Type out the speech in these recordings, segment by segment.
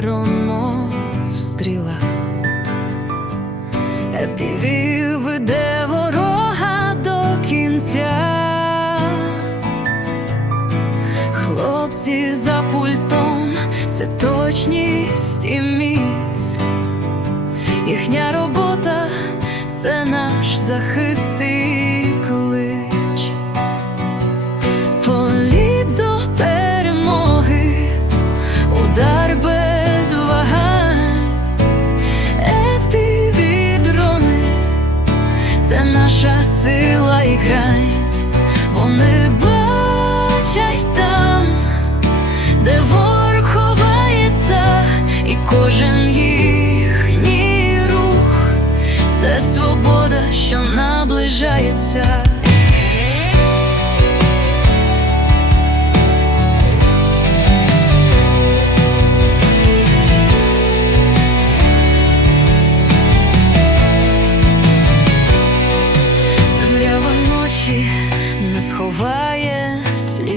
дроном стріла. Півів веде ворога до кінця. Хлопці за пультом, це точність і міць. Їхня робота це наш захист і це наша сила і край, Вони бачать там, де ворог ховається, і кожен їхній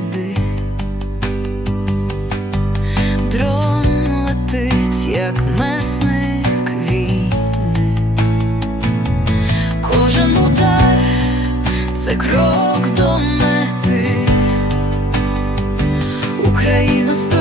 сліди. Дрон летить, як месник війни. Кожен удар це крок до мети. Україна стоїть,